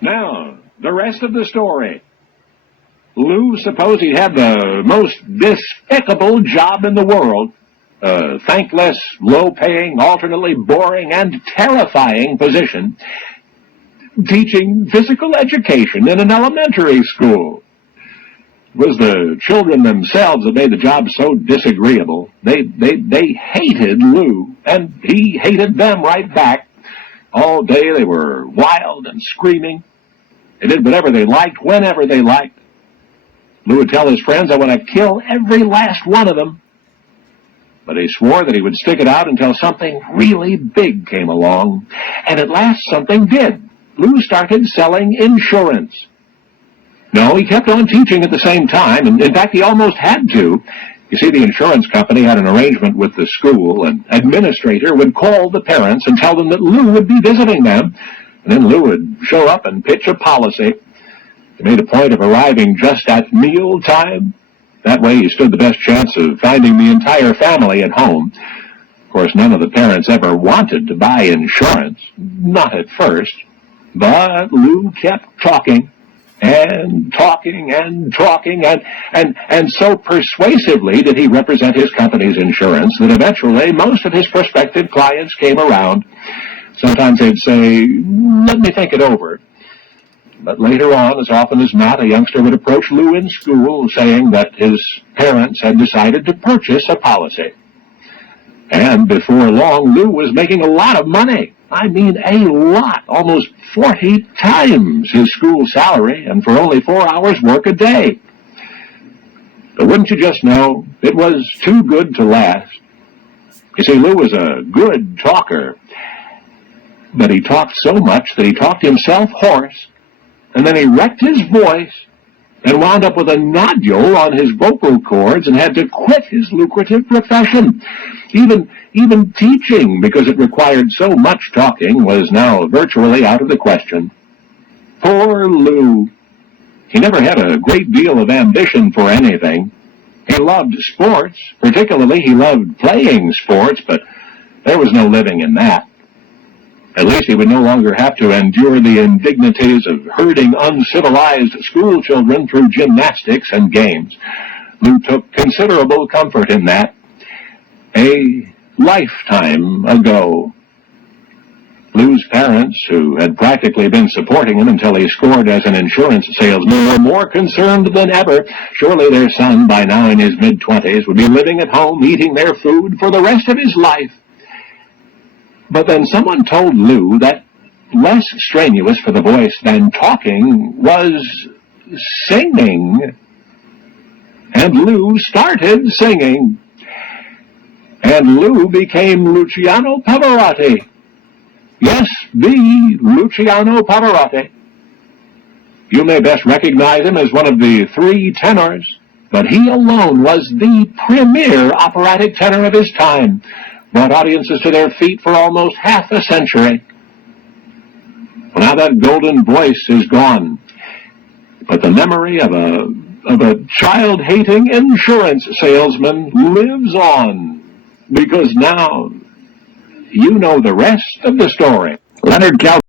Now, the rest of the story. Lou supposed he had the most despicable job in the world. A thankless, low-paying, alternately boring, and terrifying position. Teaching physical education in an elementary school. It was the children themselves that made the job so disagreeable. They hated Lou, and he hated them right back. All day they were wild and screaming. They did whatever they liked, whenever they liked. Lou would tell his friends, "I want to kill every last one of them." But he swore that he would stick it out until something really big came along. And at last something did. Lou started selling insurance. No, he kept on teaching at the same time, and in fact he almost had to. You see, the insurance company had an arrangement with the school. An administrator would call the parents and tell them that Lou would be visiting them, and then Lou would show up and pitch a policy. He made a point of arriving just at meal time. That way he stood the best chance of finding the entire family at home. Of course, none of the parents ever wanted to buy insurance, not at first. But Lou kept talking and talking and talking, and so persuasively did he represent his company's insurance that eventually most of his prospective clients came around. Sometimes they'd say, "Let me think it over." But later on, as often as not, a youngster would approach Lou in school saying that his parents had decided to purchase a policy. And before long, Lou was making a lot of money. I mean, a lot, almost 40 times his school salary, and for only 4 hours work a day. But wouldn't you just know, it was too good to last. You see, Lou was a good talker, but he talked so much that he talked himself hoarse, and then he wrecked his voice and wound up with a nodule on his vocal cords and had to quit his lucrative profession. Even teaching, because it required so much talking, was now virtually out of the question. Poor Lou. He never had a great deal of ambition for anything. He loved sports, particularly he loved playing sports, but there was no living in that. At least he would no longer have to endure the indignities of herding uncivilized school children through gymnastics and games. Lou took considerable comfort in that. A lifetime ago. Lou's parents, who had practically been supporting him until he scored as an insurance salesman, were more concerned than ever. Surely their son, by now in his mid-20s, would be living at home, eating their food for the rest of his life. But then someone told Lou that less strenuous for the voice than talking was singing. And Lou started singing. And Lou became Luciano Pavarotti. Yes, the Luciano Pavarotti. You may best recognize him as one of the 3 tenors, but he alone was the premier operatic tenor of his time. Brought audiences to their feet for almost half a century. Well, now that golden voice is gone, but the memory of a child-hating insurance salesman lives on, because now you know the rest of the story. Leonard Cal